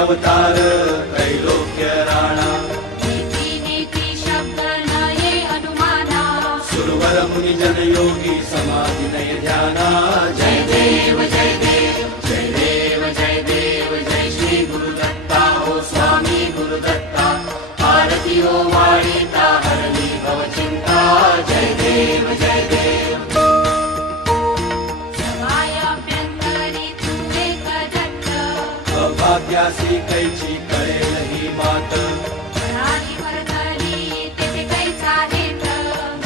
अवतार त्रैलोक्य राणा सुरवर मुनि जन योगी समाधि नय ध्याना जय देव जय देव जय देव जय देव जय श्री गुरुदत्ता हो स्वामी गुरुदत्ता आरती हो वाळीता हरली भव चिंता जय देव जय देव अभाग्यासी कैची कळेल ही बात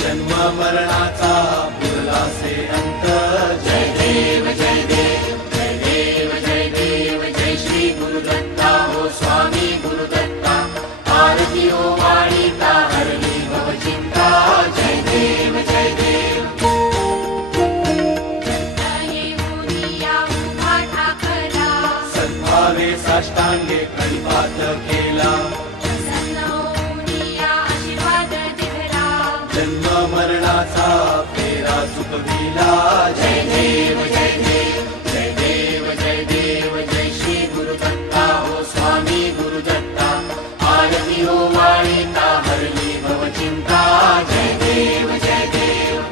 जन्म मरणाचा पुरलासे अंत जय देव जय देव जय देव जय देव जय श्री गुरुदत्ता हो स्वामी गुरुदत्ता आरती हो वाळीता हरली भव चिंता जय देव जय देव सद्भावे साष्टांगे प्रणिपात केला जन्म मरणाचा फेरा चुकविला जय देव जय देव जय देव जय देव जय श्री गुरुदत्ता हो स्वामी गुरुदत्ता आरती हो वाळीता हरली भव चिंता जय देव जय देव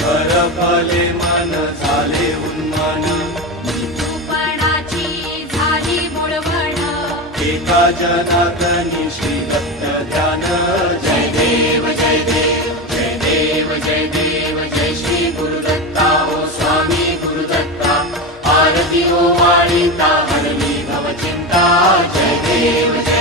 कर फले मन झाले उन्मान एका जनार्दनी श्री दत्त ध्यान जय देव जय देव जय देव जय देव जय श्री गुरुदत्ता हो स्वामी गुरुदत्ता आरती हो वाळीता हरली भव चिंता जय देव जय